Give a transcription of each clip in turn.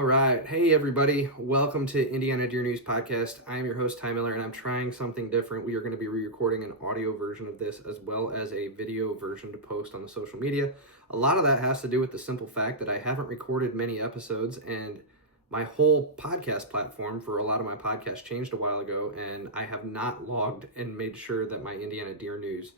All right. Hey, everybody. Welcome to Indiana Deer News Podcast. I am your host, Ty Miller, and I'm trying something different. We are going to be re-recording an audio version of this as well as a video version to post on the social media. A lot of that has to do with the simple fact that I haven't recorded many episodes, and my whole podcast platform for a lot of my podcasts changed a while ago, and I have not logged and made sure that my Indiana Deer News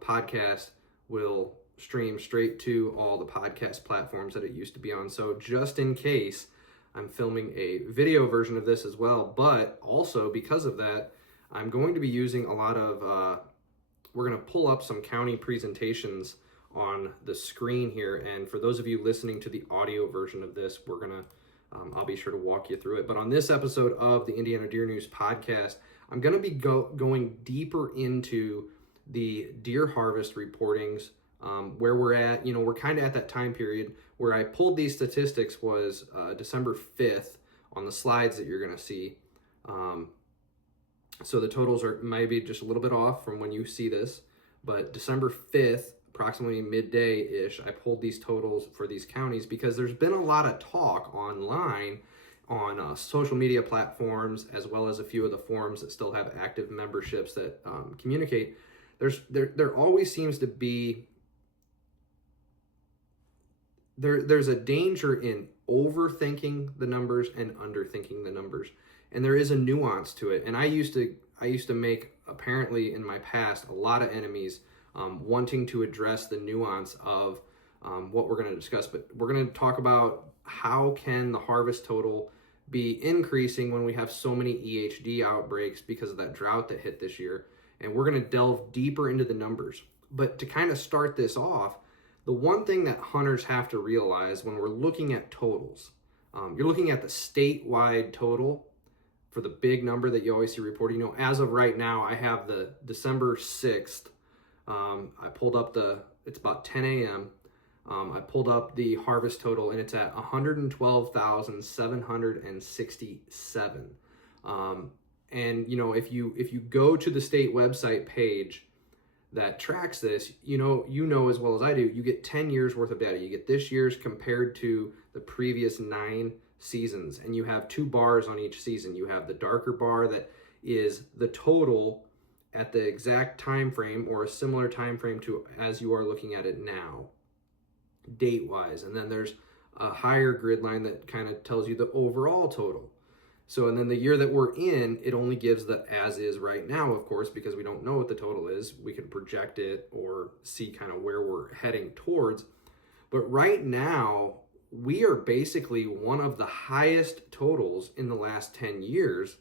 podcast will stream straight to all the podcast platforms that it used to be on. So just in case, I'm filming a video version of this as well, but also because of that, I'm going to be using a lot of, we're going to pull up some county presentations on the screen here. And for those of you listening to the audio version of this, we're going to, I'll be sure to walk you through it. But on this episode of the Indiana Deer News Podcast, I'm going to be going deeper into the deer harvest reportings, where we're at. We're kind of at that time period where I pulled these statistics was December 5th on the slides that you're going to see. So the totals are maybe just a little bit off from when you see this, but December 5th, approximately midday-ish, I pulled these totals for these counties because there's been a lot of talk online on social media platforms, as well as a few of the forums that still have active memberships that communicate. There always seems to be there's a danger in overthinking the numbers and underthinking the numbers, and there is a nuance to it. And I used to make, apparently in my past, a lot of enemies wanting to address the nuance of what we're going to discuss. But we're going to talk about how can the harvest total be increasing when we have so many EHD outbreaks because of that drought that hit this year. And we're going to delve deeper into the numbers. But to kind of start this off, the one thing that hunters have to realize when we're looking at totals, you're looking at the statewide total for the big number that you always see reported. As of right now, I have the December 6th. I pulled up it's about 10 a.m. I pulled up the harvest total, and it's at 112,767. And if you go to the state website page that tracks this, you know as well as I do, you get 10 years worth of data. You get this year's compared to the previous 9 seasons, and you have 2 bars on each season. You have the darker bar that is the total at the exact time frame or a similar time frame to as you are looking at it now, date-wise. And then there's a higher grid line that kind of tells you the overall total. So, and then the year that we're in, it only gives the as is right now, of course, because we don't know what the total is. We can project it or see kind of where we're heading towards. But right now, we are basically one of the highest totals in the last 10 years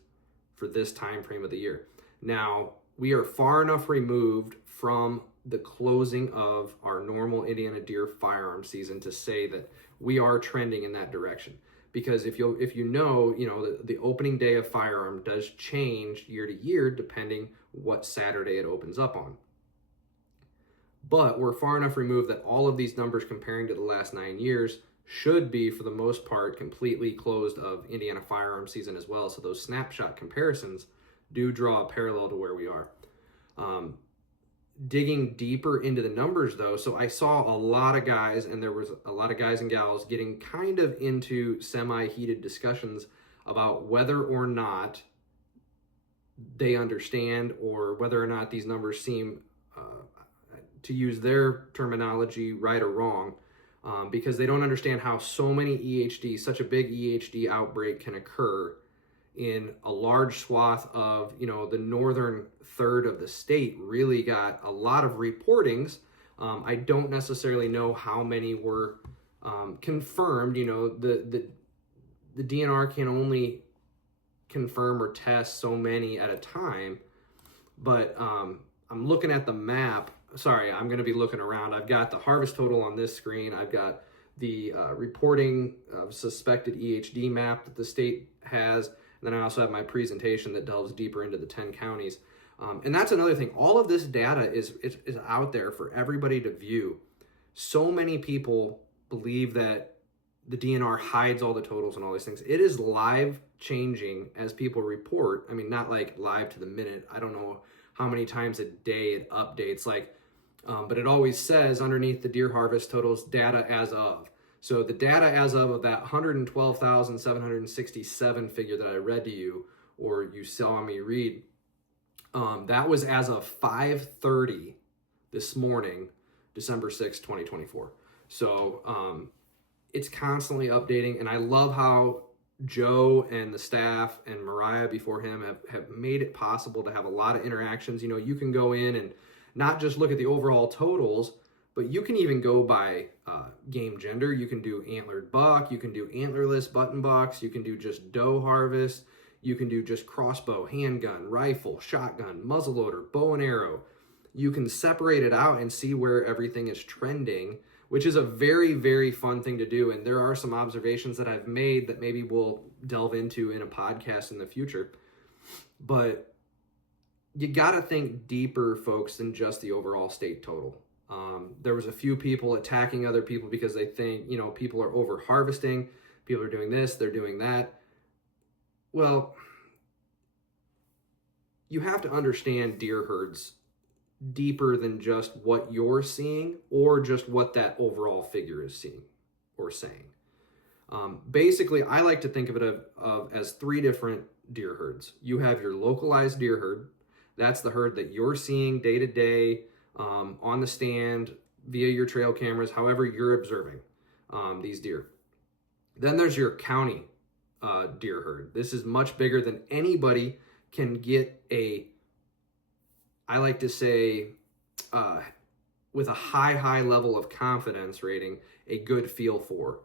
for this time frame of the year. Now, we are far enough removed from the closing of our normal Indiana deer firearm season to say that we are trending in that direction. Because if you know, the opening day of firearm does change year to year depending what Saturday it opens up on. But we're far enough removed that all of these numbers comparing to the last 9 years should be, for the most part, completely closed of Indiana firearm season as well. So those snapshot comparisons do draw a parallel to where we are. Digging deeper into the numbers, though, so I saw a lot of guys, and there was a lot of guys and gals getting kind of into semi-heated discussions about whether or not they understand, or whether or not these numbers seem, to use their terminology, right or wrong, because they don't understand how so many EHD, such a big EHD outbreak can occur in a large swath of, the northern third of the state really got a lot of reportings. I don't necessarily know how many were confirmed. The DNR can only confirm or test so many at a time. But I'm looking at the map. Sorry, I'm going to be looking around. I've got the harvest total on this screen. I've got the reporting of suspected EHD map that the state has. And then I also have my presentation that delves deeper into the 10 counties. And that's another thing. All of this data is out there for everybody to view. So many people believe that the DNR hides all the totals and all these things. It is live changing as people report. I mean, not like live to the minute. I don't know how many times a day it updates, but it always says underneath the deer harvest totals, data as of. So the data as of that 112,767 figure that I read to you, or you saw me read, that was as of 5:30 this morning, December 6th, 2024. So it's constantly updating, and I love how Joe and the staff and Mariah before him have made it possible to have a lot of interactions. You can go in and not just look at the overall totals, but you can even go by game gender. You can do antlered buck, you can do antlerless button bucks, you can do just doe harvest, you can do just crossbow, handgun, rifle, shotgun, muzzleloader, bow and arrow. You can separate it out and see where everything is trending, which is a very, very fun thing to do. And there are some observations that I've made that maybe we'll delve into in a podcast in the future. But you got to think deeper, folks, than just the overall state total. There was a few people attacking other people because they think, people are over harvesting, people are doing this, they're doing that. Well, you have to understand deer herds deeper than just what you're seeing or just what that overall figure is seeing or saying. Basically, I like to think of it as three different deer herds. You have your localized deer herd. That's the herd that you're seeing day to day on the stand via your trail cameras, however you're observing these deer. Then there's your county deer herd. This is much bigger than anybody can get I like to say, with a high level of confidence rating, a good feel for.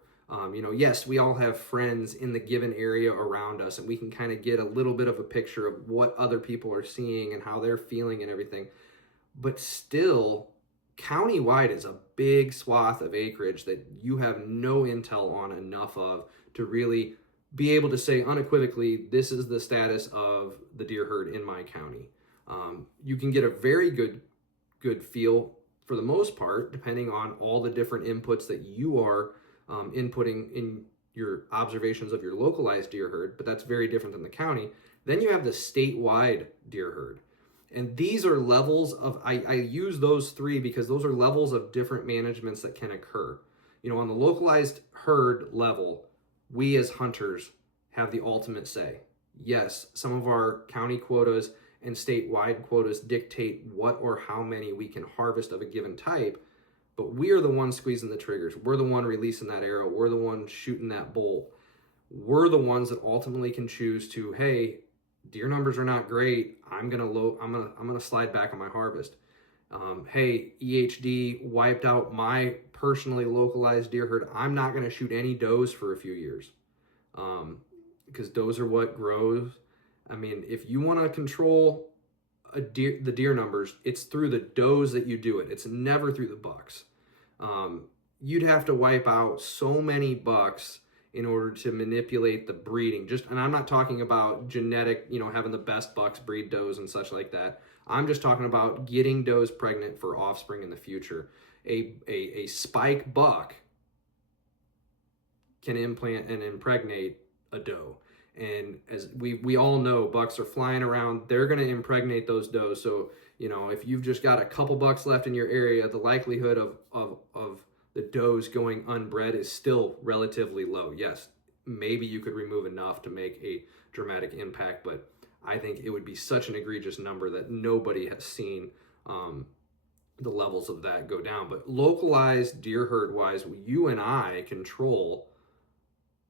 Yes, we all have friends in the given area around us, and we can kind of get a little bit of a picture of what other people are seeing and how they're feeling and everything. But still, countywide is a big swath of acreage that you have no intel on enough of to really be able to say unequivocally, this is the status of the deer herd in my county. You can get a very good feel for the most part, depending on all the different inputs that you are inputting in your observations of your localized deer herd, but that's very different than the county. Then you have the statewide deer herd. And these are levels of, I use those three because those are levels of different managements that can occur. On the localized herd level, we as hunters have the ultimate say. Yes, some of our county quotas and statewide quotas dictate what or how many we can harvest of a given type, but we are the ones squeezing the triggers. We're the one releasing that arrow. We're the one shooting that bolt. We're the ones that ultimately can choose to, hey, deer numbers are not great. I'm gonna slide back on my harvest. Hey, EHD wiped out my personally localized deer herd. I'm not gonna shoot any does for a few years, because does are what grows. I mean, if you want to control the deer numbers, it's through the does that you do it. It's never through the bucks. You'd have to wipe out so many bucks in order to manipulate the breeding. And I'm not talking about genetic, having the best bucks breed does and such like that. I'm just talking about getting does pregnant for offspring in the future. A spike buck can implant and impregnate a doe. And as we all know, bucks are flying around. They're going to impregnate those does. So, if you've just got a couple bucks left in your area, the likelihood of the does going unbred is still relatively low. Yes, maybe you could remove enough to make a dramatic impact, but I think it would be such an egregious number that nobody has seen the levels of that go down. But localized deer herd wise, you and I control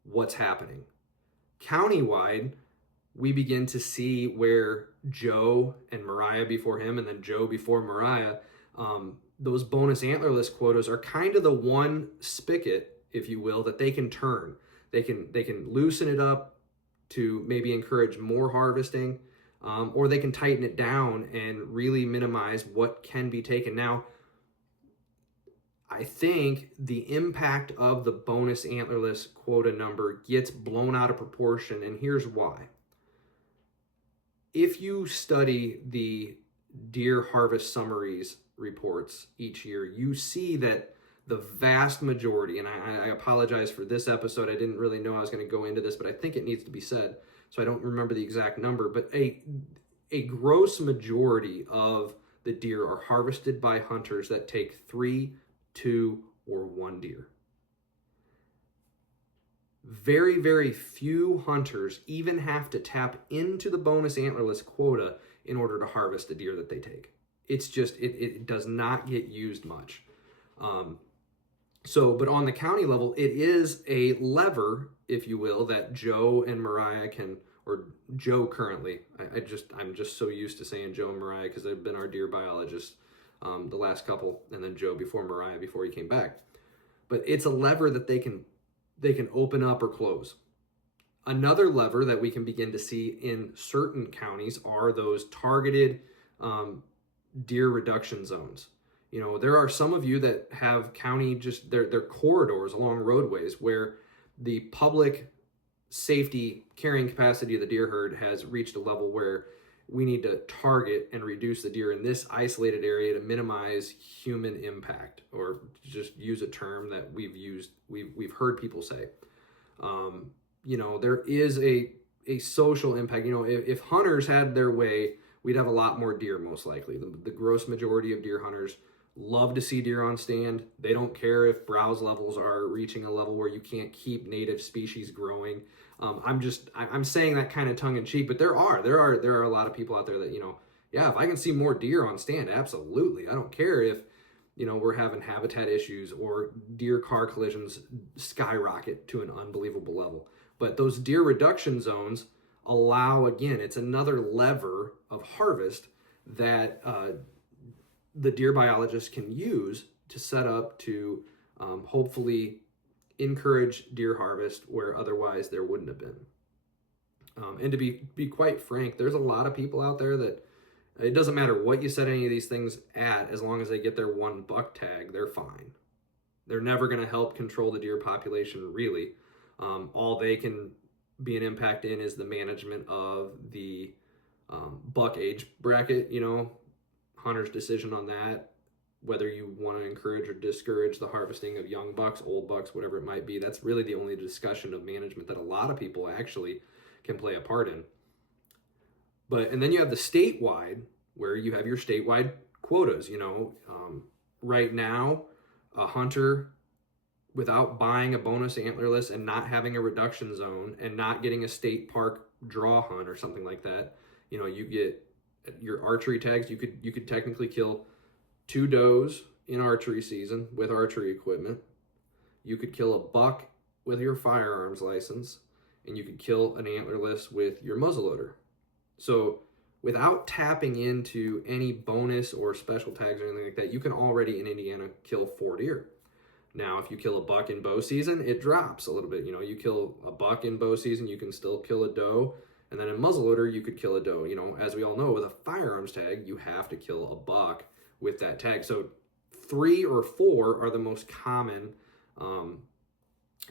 what's happening. Countywide, we begin to see where Joe and Mariah before him, and then Joe before Mariah, those bonus antlerless quotas are kind of the one spigot, if you will, that they can turn. They can loosen it up to maybe encourage more harvesting, or they can tighten it down and really minimize what can be taken. Now, I think the impact of the bonus antlerless quota number gets blown out of proportion, and here's why. If you study the deer harvest summaries reports each year, you see that the vast majority, and I apologize for this episode, I didn't really know I was going to go into this, but I think it needs to be said, so I don't remember the exact number, but a gross majority of the deer are harvested by hunters that take 3, 2, or 1 deer. Very, very few hunters even have to tap into the bonus antlerless quota in order to harvest a deer that they take. It's just, it does not get used much. But on the county level, it is a lever, if you will, that Joe and Mariah can, or Joe currently, I'm just so used to saying Joe and Mariah because they've been our deer biologists the last couple, and then Joe before Mariah before he came back. But it's a lever that they can open up or close. Another lever that we can begin to see in certain counties are those targeted deer reduction zones. You know, there are some of you that have county, just their corridors along roadways where the public safety carrying capacity of the deer herd has reached a level where we need to target and reduce the deer in this isolated area to minimize human impact, or just use a term that we've heard people say. You know, there is a social impact. You know, if hunters had their way, we'd have a lot more deer, most likely. The gross majority of deer hunters love to see deer on stand. They don't care if browse levels are reaching a level where you can't keep native species growing. I'm saying that kind of tongue in cheek, but there are a lot of people out there that, you know, yeah, if I can see more deer on stand, absolutely. I don't care if, you know, we're having habitat issues or deer car collisions skyrocket to an unbelievable level. But those deer reduction zones allow, again, it's another lever of harvest that the deer biologists can use to set up to hopefully encourage deer harvest where otherwise there wouldn't have been. And to be quite frank, there's a lot of people out there that it doesn't matter what you set any of these things at, as long as they get their one buck tag, they're fine. They're never going to help control the deer population, really. All they can be an impact in is the management of the buck age bracket, you know, hunter's decision on that, whether you want to encourage or discourage the harvesting of young bucks, old bucks, whatever it might be. That's really the only discussion of management that a lot of people actually can play a part in. And then you have the statewide, where you have your statewide quotas. You know, right now, a hunter, without buying a bonus antlerless and not having a reduction zone and not getting a state park draw hunt or something like that, you know, you get your archery tags. You could technically kill 2 does in archery season with archery equipment. You could kill a buck with your firearms license, and you could kill an antlerless with your muzzleloader. So without tapping into any bonus or special tags or anything like that, you can already in Indiana kill 4 deer. Now, if you kill a buck in bow season, it drops a little bit. You know, you kill a buck in bow season, you can still kill a doe. And then in muzzleloader, you could kill a doe. You know, as we all know, with a firearms tag, you have to kill a buck with that tag. So 3 or 4 are the most common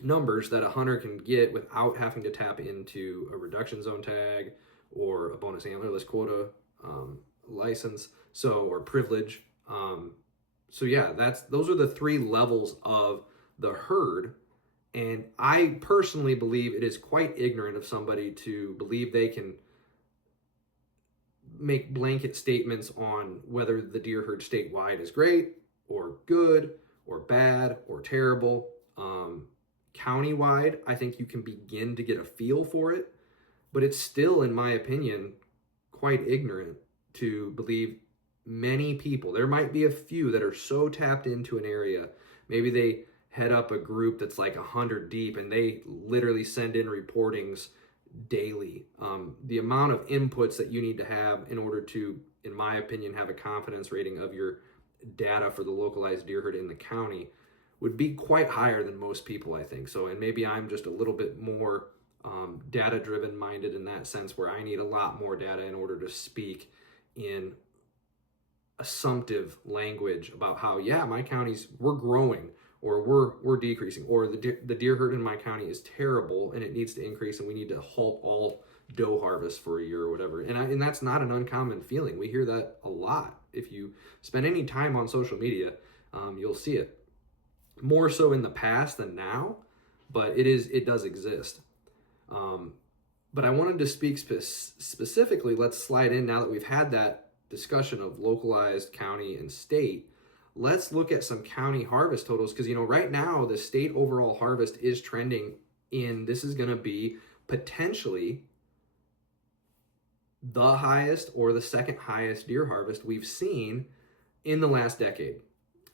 numbers that a hunter can get without having to tap into a reduction zone tag or a bonus antlerless quota license, or privilege. So yeah, those are the 3 levels of the herd. And I personally believe it is quite ignorant of somebody to believe they can make blanket statements on whether the deer herd statewide is great or good or bad or terrible. Countywide, I think you can begin to get a feel for it, but it's still, in my opinion, quite ignorant to believe many people. There might be a few that are so tapped into an area. Maybe they head up a group that's like 100 deep and they literally send in reportings daily. The amount of inputs that you need to have in order to, in my opinion, have a confidence rating of your data for the localized deer herd in the county would be quite higher than most people, I think. So, and maybe I'm just a little bit more data-driven minded in that sense, where I need a lot more data in order to speak in assumptive language about how, yeah, my counties, we're growing, or we're decreasing, or the deer herd in my county is terrible and it needs to increase and we need to halt all doe harvest for a year or whatever. And that's not an uncommon feeling. We hear that a lot. If you spend any time on social media, you'll see it. More so in the past than now, but it does exist. But I wanted to speak specifically, let's slide in now that we've had that discussion of localized, county, and state. Let's look at some county harvest totals, because, you know, right now the state overall harvest is trending And this is going to be potentially the highest or the second highest deer harvest we've seen in the last decade.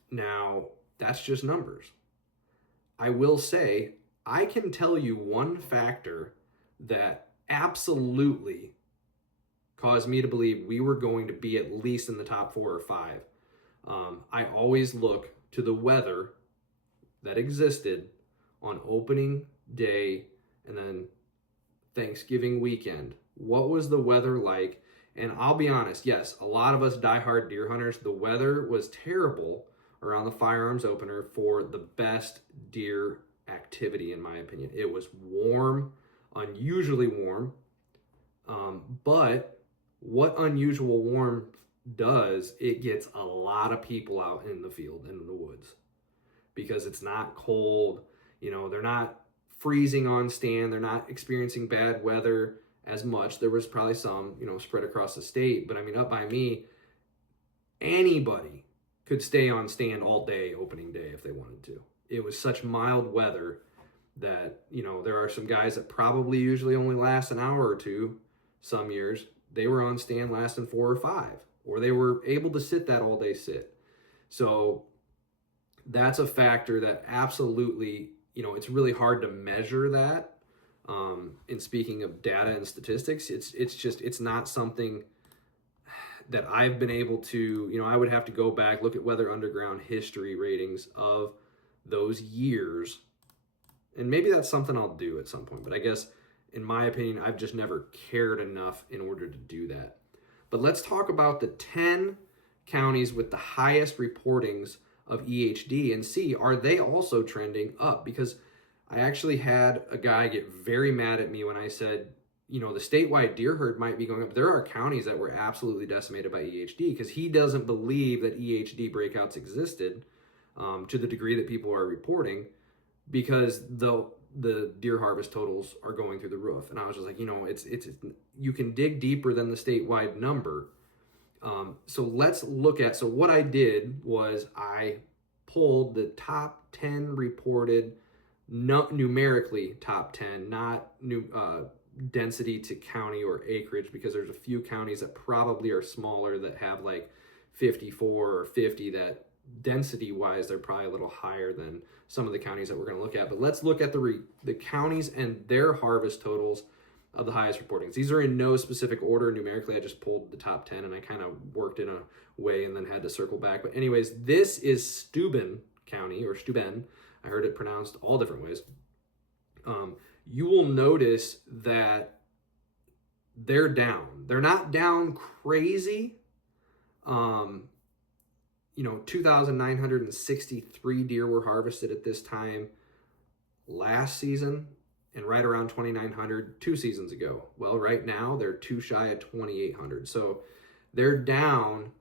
Now, that's just numbers. I will say, I can tell you one factor that absolutely caused me to believe we were going to be at least in the top 4 or 5. I always look to the weather that existed on opening day and then Thanksgiving weekend. What was the weather like? And I'll be honest, yes, a lot of us diehard deer hunters, the weather was terrible around the firearms opener for the best deer activity, in my opinion. It was warm, unusually warm, but what unusual warm does, it gets a lot of people out in the field, in the woods, because it's not cold. They're not freezing on stand. They're not experiencing bad weather as much. There was probably some, spread across the state, but I mean, up by me, anybody could stay on stand all day opening day if they wanted to. It was such mild weather that, there are some guys that probably usually only last an hour or two. Some years they were on stand lasting 4 or 5, or they were able to sit that all day sit. So that's a factor that absolutely, it's really hard to measure that. In speaking of data and statistics, it's not something that I've been able to, I would have to go back, look at Weather Underground history ratings of those years. And maybe that's something I'll do at some point. But I guess, in my opinion, I've just never cared enough in order to do that. But let's talk about the 10 counties with the highest reportings of EHD and see, are they also trending up? Because I actually had a guy get very mad at me when I said, the statewide deer herd might be going up. There are counties that were absolutely decimated by EHD because he doesn't believe that EHD breakouts existed to the degree that people are reporting, because the deer harvest totals are going through the roof. And I was just like, it's you can dig deeper than the statewide number. So let's look at, so what I did was I pulled the top 10 reported, numerically top 10, not density to county or acreage, because there's a few counties that probably are smaller that have like 54 or 50 that density wise they're probably a little higher than some of the counties that we're going to look at. But let's look at the counties and their harvest totals of the highest reportings. These are in no specific order numerically. I just pulled the top 10 and I kind of worked in a way and then had to circle back. But anyways, this is Steuben County, or Steuben. I heard it pronounced all different ways. You will notice that they're down. They're not down crazy. 2,963 deer were harvested at this time last season, and right around 2,900 2 seasons ago. Well, right now they're too shy of 2,800. So they're down.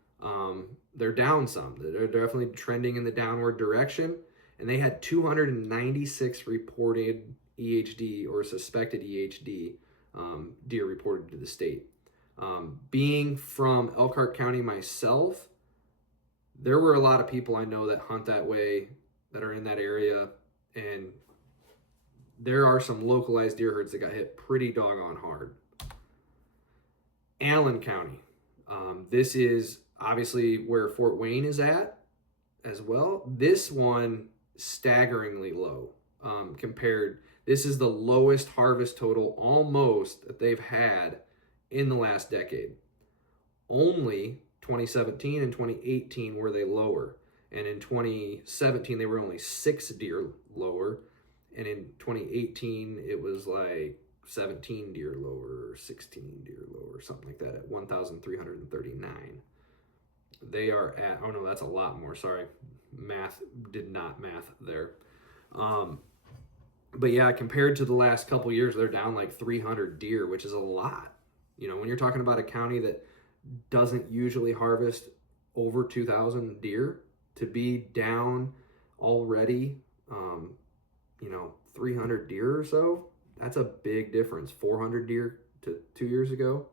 They're down some. They're definitely trending in the downward direction. And they had 296 reported EHD or suspected EHD deer reported to the state. Being from Elkhart County myself, there were a lot of people I know that hunt that way, that are in that area, and there are some localized deer herds that got hit pretty doggone hard. Allen County. This is obviously where Fort Wayne is at as well. This one, staggeringly low compared. This is the lowest harvest total almost that they've had in the last decade. Only 2017 and 2018 were they lower. And in 2017, they were only 6 deer lower. And in 2018, it was like 17 deer lower or 16 deer lower, something like that, at 1,339. They are at, oh no, that's a lot more. Sorry, math did not math there. But yeah, compared to the last couple years, they're down like 300 deer, which is a lot. When you're talking about a county that doesn't usually harvest over 2,000 deer, to be down already, 300 deer or so, that's a big difference. 400 deer to 2 years ago.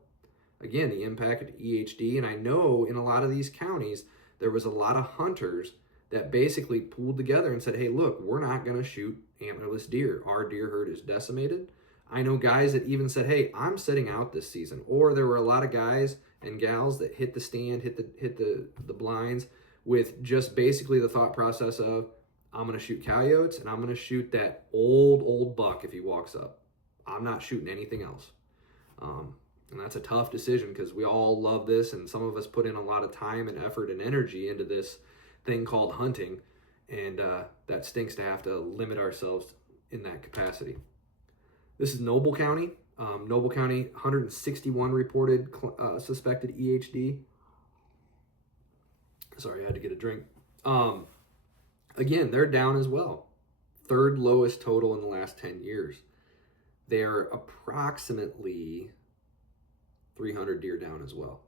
Again, the impact of EHD, and I know in a lot of these counties, there was a lot of hunters that basically pulled together and said, hey, look, we're not going to shoot antlerless deer. Our deer herd is decimated. I know guys that even said, hey, I'm sitting out this season. Or there were a lot of guys and gals that hit the stand, hit the blinds with just basically the thought process of, I'm going to shoot coyotes and I'm going to shoot that old buck if he walks up. I'm not shooting anything else. And that's a tough decision because we all love this, and some of us put in a lot of time and effort and energy into this thing called hunting, and that stinks to have to limit ourselves in that capacity. This is Noble County. Noble County, 161 reported suspected EHD. Sorry, I had to get a drink. Again, they're down as well. Third lowest total in the last 10 years. They are approximately 300 deer down as well.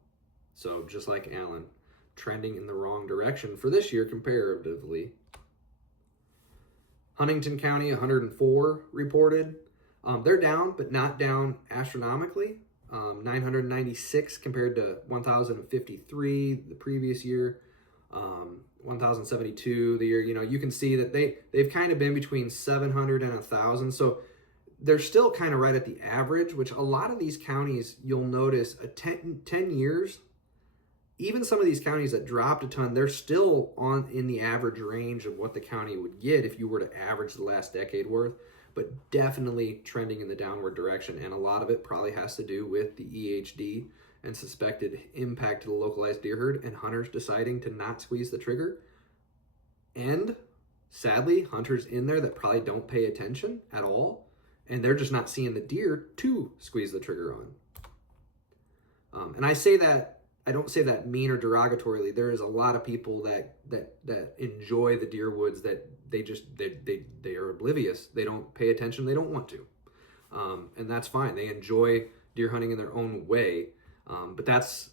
So just like Allen, trending in the wrong direction for this year comparatively. Huntington County, 104 reported. They're down, but not down astronomically. 996 compared to 1,053 the previous year. 1,072 the year. You can see that they've kind of been between 700 and 1,000. So they're still kind of right at the average, which a lot of these counties, you'll notice, 10 years, even some of these counties that dropped a ton, they're still in the average range of what the county would get if you were to average the last decade worth, but definitely trending in the downward direction. And a lot of it probably has to do with the EHD and suspected impact to the localized deer herd and hunters deciding to not squeeze the trigger. And sadly, hunters in there that probably don't pay attention at all, and they're just not seeing the deer to squeeze the trigger on. And I say that, I don't say that mean or derogatorily. There is a lot of people that enjoy the deer woods that they are oblivious. They don't pay attention. They don't want to. And that's fine. They enjoy deer hunting in their own way. But that's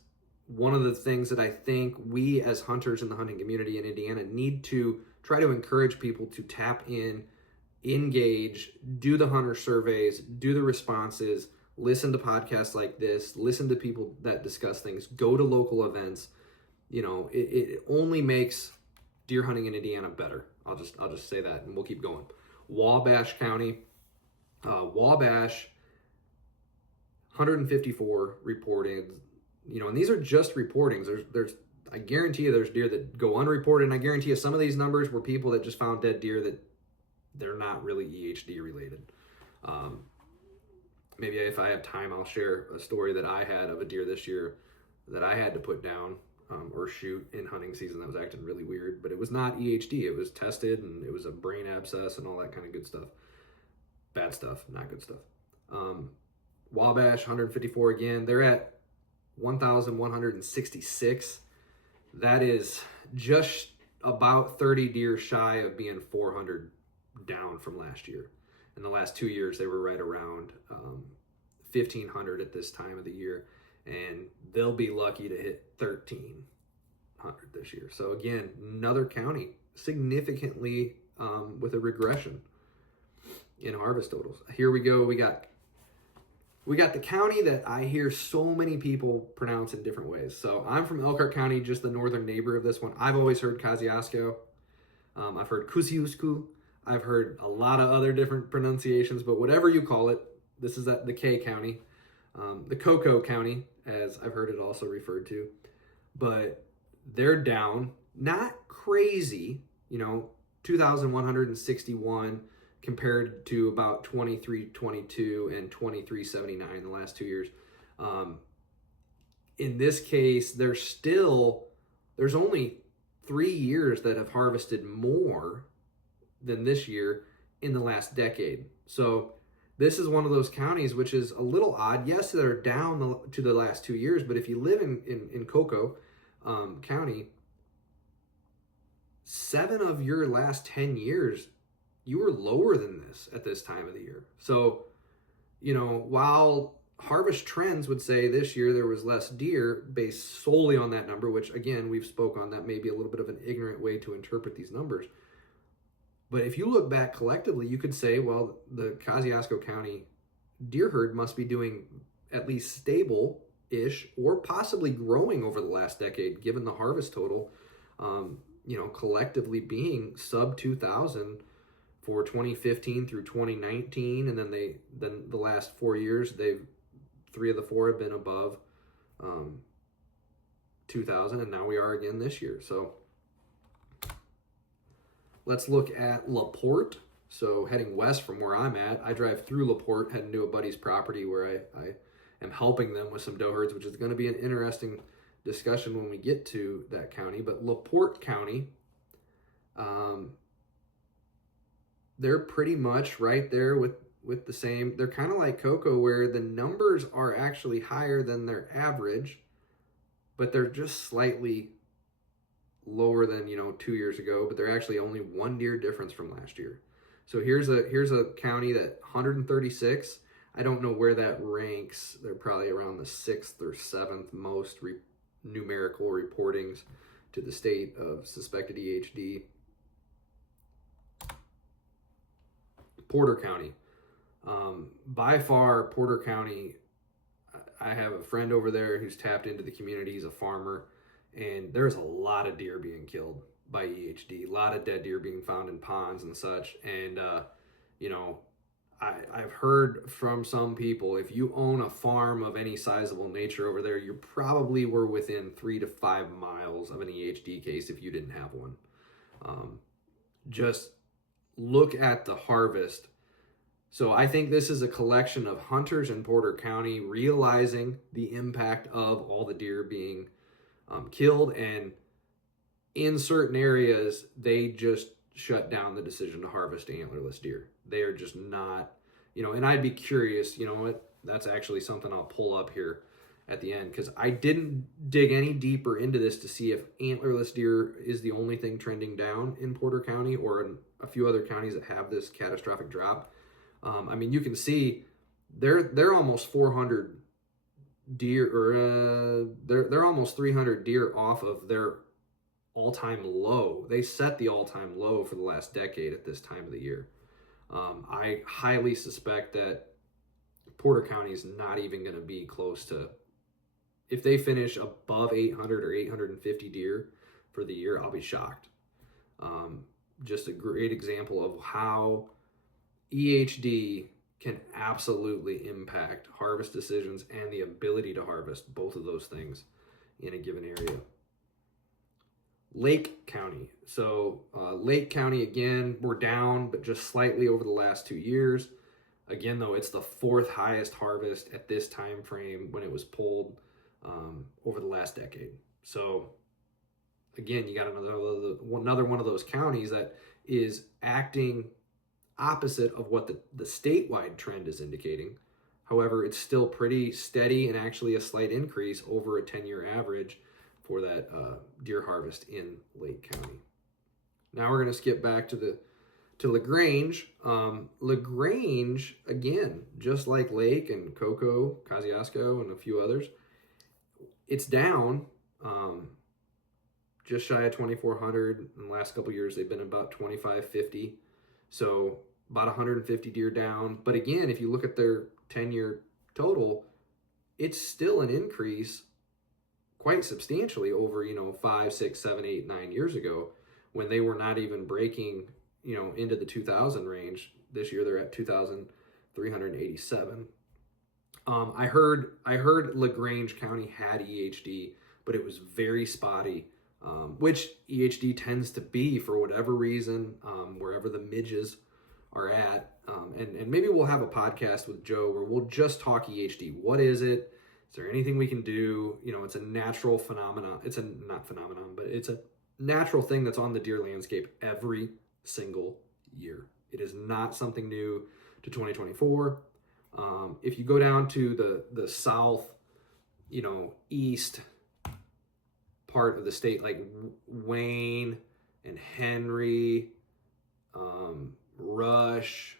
one of the things that I think we as hunters in the hunting community in Indiana need to try to encourage people to tap in, engage, do the hunter surveys, do the responses, listen to podcasts like this, listen to people that discuss things, go to local events. It only makes deer hunting in Indiana better. I'll just say that, and we'll keep going. Wabash County, Wabash, 154 reported, and these are just reportings. There's I guarantee you there's deer that go unreported, and I guarantee you some of these numbers were people that just found dead deer that they're not really EHD related. Maybe if I have time, I'll share a story that I had of a deer this year that I had to put down or shoot in hunting season that was acting really weird, but it was not EHD. It was tested, and it was a brain abscess and all that kind of good stuff. Bad stuff, not good stuff. Wabash, 154 again. They're at 1,166. That is just about 30 deer shy of being 400 down from last year. In the last 2 years, they were right around 1,500 at this time of the year, and they'll be lucky to hit 1,300 this year. So again, another county significantly with a regression in harvest totals. Here we go. We got the county that I hear so many people pronounce in different ways. So I'm from Elkhart County, just the northern neighbor of this one. I've always heard Kosciuszko. I've heard Kosciuszko. I've heard a lot of other different pronunciations, but whatever you call it, this is the K County, the Cocoa County, as I've heard it also referred to. But they're down, not crazy, 2,161 compared to about 2322 and 2379 the last 2 years. In this case, there's only 3 years that have harvested more than this year in the last decade. So this is one of those counties which is a little odd. Yes, they're down to the last 2 years, but if you live in Cocoa County, 7 of your last 10 years, you were lower than this at this time of the year. So, while harvest trends would say this year there was less deer based solely on that number, which again, we've spoke on, that may be a little bit of an ignorant way to interpret these numbers. But if you look back collectively, you could say, well, the Kosciuszko County deer herd must be doing at least stable-ish or possibly growing over the last decade, given the harvest total. collectively being sub 2,000 for 2015 through 2019, and then the last 4 years, 3 of the 4 have been above 2,000, and now we are again this year. So let's look at LaPorte. So heading west from where I'm at, I drive through LaPorte, heading to a buddy's property where I am helping them with some doe herds, which is going to be an interesting discussion when we get to that county. But LaPorte County, they're pretty much right there with the same. They're kind of like Cocoa, where the numbers are actually higher than their average, but they're just slightly lower than 2 years ago. But they're actually only 1 deer difference from last year. So here's a county that 136. I don't know where that ranks. They're probably around the 6th or 7th most numerical reportings to the state of suspected EHD. Porter County. By far, Porter County, I have a friend over there who's tapped into the community. He's a farmer, and there's a lot of deer being killed by EHD, a lot of dead deer being found in ponds and such. And, I've heard from some people, if you own a farm of any sizable nature over there, you probably were within 3 to 5 miles of an EHD case if you didn't have one. Just look at the harvest. So I think this is a collection of hunters in Porter County realizing the impact of all the deer being killed, and in certain areas, they just shut down the decision to harvest antlerless deer. They are just not, and I'd be curious, that's actually something I'll pull up here at the end, because I didn't dig any deeper into this to see if antlerless deer is the only thing trending down in Porter County or in a few other counties that have this catastrophic drop. You can see they're almost 400 deer, or they're almost 300 deer off of their all-time low. They set the all-time low for the last decade at this time of the year. I highly suspect that Porter County is not even going to be close to, if they finish above 800 or 850 deer for the year, I'll be shocked. Just a great example of how EHD can absolutely impact harvest decisions and the ability to harvest, both of those things in a given area. Lake County. So Lake County, again, we're down, but just slightly over the last 2 years. Again, though, it's the 4th highest harvest at this time frame when it was pulled over the last decade. So again, you got another one of those counties that is acting opposite of what the statewide trend is indicating. However, it's still pretty steady and actually a slight increase over a 10-year average for that deer harvest in Lake County. Now we're going to skip back to LaGrange. LaGrange, again, just like Lake and Cocoa, Kosciuszko, and a few others, it's down just shy of 2,400. In the last couple of years, they've been about 2,550. So about 150 deer down. But again, if you look at their 10-year total, it's still an increase quite substantially over 5, 6, 7, 8, 9 years ago, when they were not even breaking into the 2,000 range. This year they're at 2,387. I heard LaGrange County had EHD, but it was very spotty, which EHD tends to be for whatever reason, wherever the midges are at. And maybe we'll have a podcast with Joe where we'll just talk EHD. What is it? Is there anything we can do? It's a natural phenomenon. It's not phenomenon, but it's a natural thing that's on the deer landscape every single year. It is not something new to 2024. If you go down to the south, east part of the state, like Wayne and Henry, Rush,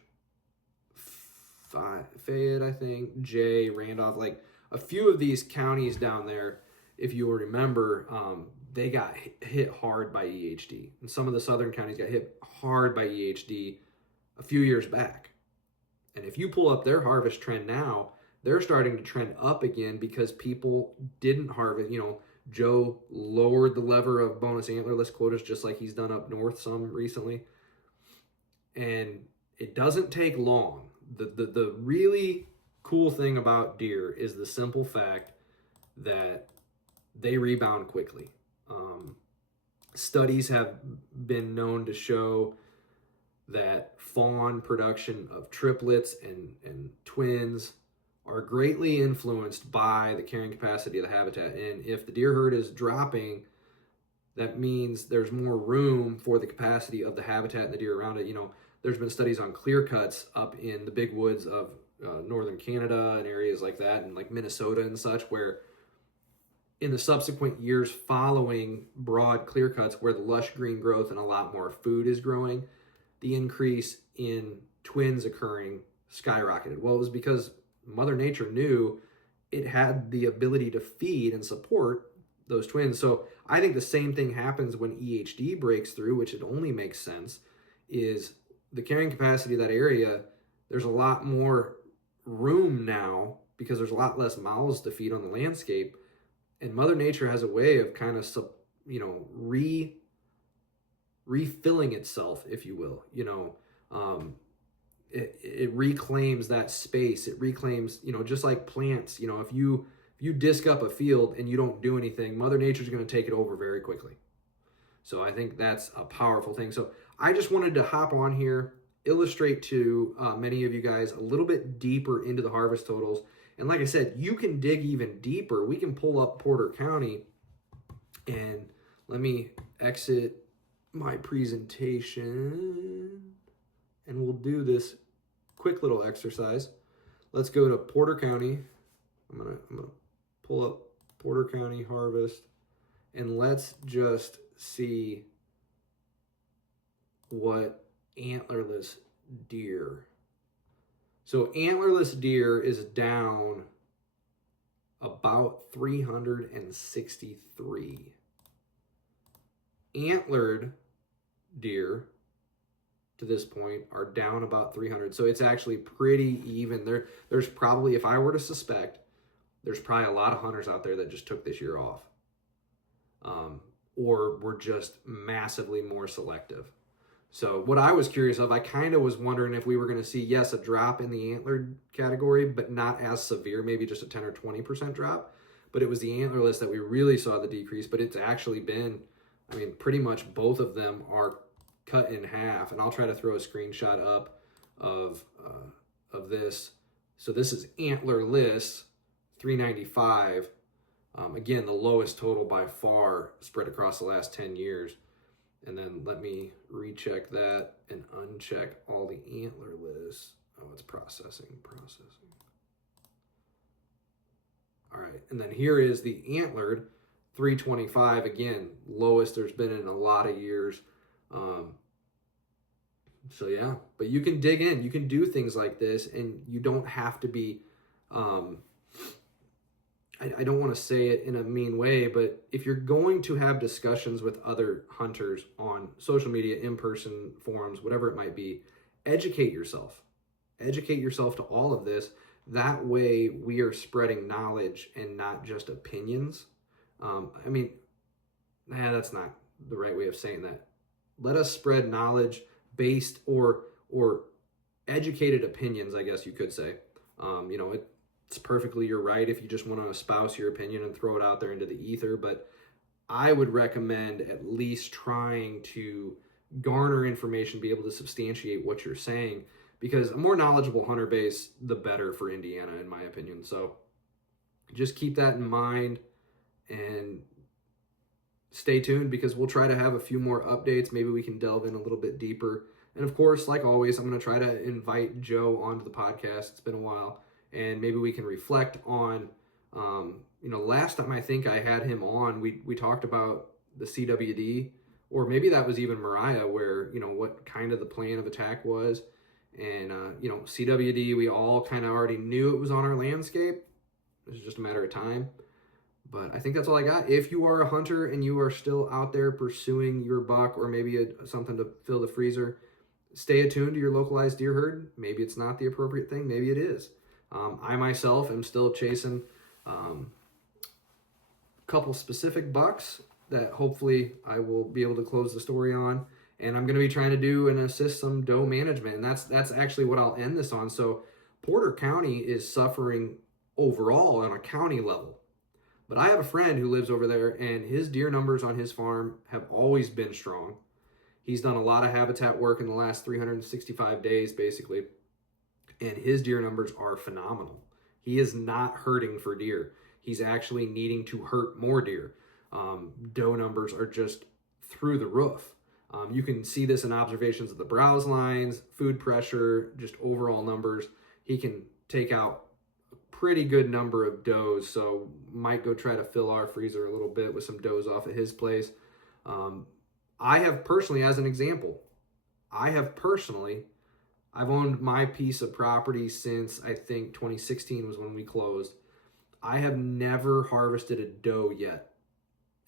Fayette, I think, Jay, Randolph, like a few of these counties down there, if you will remember, they got hit hard by EHD. And some of the southern counties got hit hard by EHD a few years back. And if you pull up their harvest trend now, they're starting to trend up again because people didn't harvest, Joe lowered the lever of bonus antlerless quotas just like he's done up north some recently. And it doesn't take long. The really cool thing about deer is the simple fact that they rebound quickly. Studies have been known to show that fawn production of triplets and twins are greatly influenced by the carrying capacity of the habitat. And if the deer herd is dropping, that means there's more room for the capacity of the habitat and the deer around it. There's been studies on clear cuts up in the big woods of northern Canada and areas like that, and like Minnesota and such, where in the subsequent years following broad clear cuts where the lush green growth and a lot more food is growing, the increase in twins occurring skyrocketed. Well, it was because Mother Nature knew it had the ability to feed and support those twins. So I think the same thing happens when EHD breaks through, which it only makes sense, is the carrying capacity of that area, there's a lot more room now because there's a lot less mouths to feed on the landscape. And Mother Nature has a way of kind of, refilling itself, if you will. It reclaims that space. It reclaims, just like plants. If you disc up a field and you don't do anything, Mother Nature's going to take it over very quickly. So I think that's a powerful thing. So I just wanted to hop on here, illustrate to many of you guys a little bit deeper into the harvest totals. And like I said, you can dig even deeper. We can pull up Porter County, and let me exit my presentation, and we'll do this quick little exercise. Let's go to Porter County. I'm gonna pull up Porter County harvest, and let's just see what antlerless deer. So antlerless deer is down about 363. Antlered deer to this point are down about 300. So it's actually pretty even. There's probably, if I were to suspect, there's probably a lot of hunters out there that just took this year off. Or were just massively more selective. So what I was curious of, I kind of was wondering if we were going to see, yes, a drop in the antlered category, but not as severe, maybe just a 10 or 20% drop. But it was the antlerless that we really saw the decrease, but it's actually been, pretty much both of them are cut in half. And I'll try to throw a screenshot up of this. So this is antlerless, 395. Again, the lowest total by far spread across the last 10 years. And then let me recheck that and uncheck all the antlerless. Oh, it's processing. All right, and then here is the antlered, 325. Again, lowest there's been in a lot of years. So yeah, but you can dig in. You can do things like this, and you don't have to be... I don't want to say it in a mean way, but if you're going to have discussions with other hunters on social media, in-person forums, whatever it might be, educate yourself. Educate yourself to all of this. That way we are spreading knowledge and not just opinions. That's not the right way of saying that. Let us spread knowledge based or educated opinions, I guess you could say. It's perfectly your right if you just want to espouse your opinion and throw it out there into the ether, but I would recommend at least trying to garner information, be able to substantiate what you're saying, because a more knowledgeable hunter base, the better for Indiana, in my opinion. So just keep that in mind and stay tuned, because we'll try to have a few more updates. Maybe we can delve in a little bit deeper. And of course, like always, I'm going to try to invite Joe onto the podcast. It's been a while. And maybe we can reflect on, last time I think I had him on, we talked about the CWD, or maybe that was even Mariah, where, what kind of the plan of attack was. And, CWD, we all kind of already knew it was on our landscape. It was just a matter of time. But I think that's all I got. If you are a hunter and you are still out there pursuing your buck, or maybe something to fill the freezer, stay attuned to your localized deer herd. Maybe it's not the appropriate thing. Maybe it is. I myself am still chasing couple specific bucks that hopefully I will be able to close the story on. And I'm going to be trying to do and assist some doe management. And that's actually what I'll end this on. So Porter County is suffering overall on a county level. But I have a friend who lives over there, and his deer numbers on his farm have always been strong. He's done a lot of habitat work in the last 365 days, basically. And his deer numbers are phenomenal. He is not hurting for deer. He's actually needing to hurt more deer. Doe numbers are just through the roof. You can see this in observations of the browse lines, food pressure, just overall numbers. He can take out a pretty good number of does, so might go try to fill our freezer a little bit with some does off of his place. I have personally, as an example, I've owned my piece of property since I think 2016 was when we closed. I have never harvested a doe yet,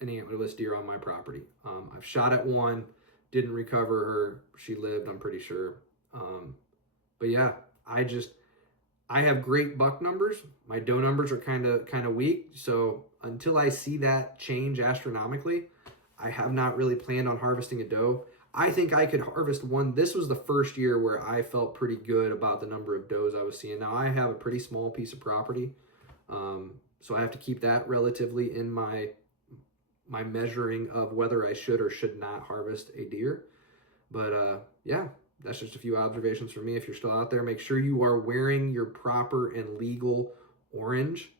an antlerless deer on my property. I've shot at one, didn't recover her. She lived, I'm pretty sure. But yeah, I have great buck numbers. My doe numbers are kind of weak. So until I see that change astronomically, I have not really planned on harvesting a doe. I think I could harvest one. This was the first year where I felt pretty good about the number of does I was seeing. Now I have a pretty small piece of property, so I have to keep that relatively in my measuring of whether I should or should not harvest a deer. But yeah, that's just a few observations for me. If you're still out there, make sure you are wearing your proper and legal orange.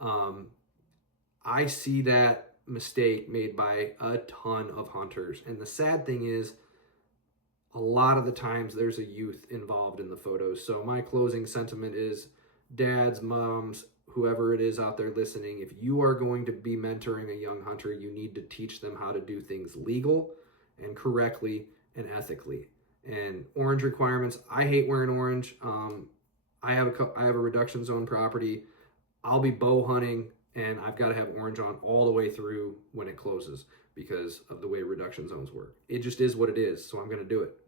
I see that mistake made by a ton of hunters, and the sad thing is a lot of the times there's a youth involved in the photos. So my closing sentiment is, dads, moms, whoever it is out there listening, if you are going to be mentoring a young hunter, you need to teach them how to do things legal and correctly and ethically. And orange requirements, I hate wearing orange. I have a reduction zone property. I'll be bow hunting and I've got to have orange on all the way through when it closes because of the way reduction zones work. It just is what it is, so I'm going to do it.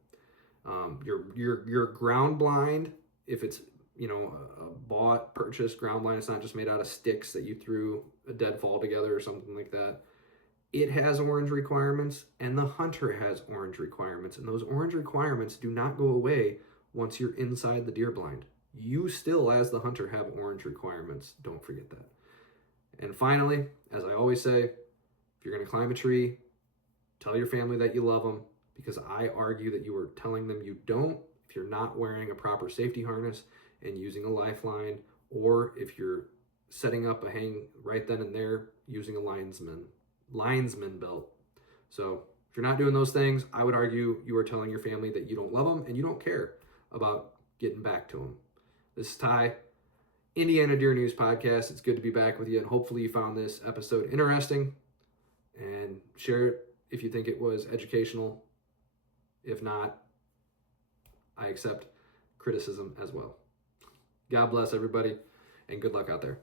Your ground blind, if it's a bought, purchased ground blind, it's not just made out of sticks that you threw a deadfall together or something like that. It has orange requirements, and the hunter has orange requirements, and those orange requirements do not go away once you're inside the deer blind. You still, as the hunter, have orange requirements. Don't forget that. And finally, as I always say, if you're going to climb a tree, tell your family that you love them, because I argue that you are telling them you don't if you're not wearing a proper safety harness and using a lifeline, or if you're setting up a hang right then and there using a linesman belt. So if you're not doing those things, I would argue you are telling your family that you don't love them and you don't care about getting back to them. This is Ty, Indiana Deer News Podcast. It's good to be back with you, and hopefully you found this episode interesting, and share it if you think it was educational. If not, I accept criticism as well. God bless everybody, and good luck out there.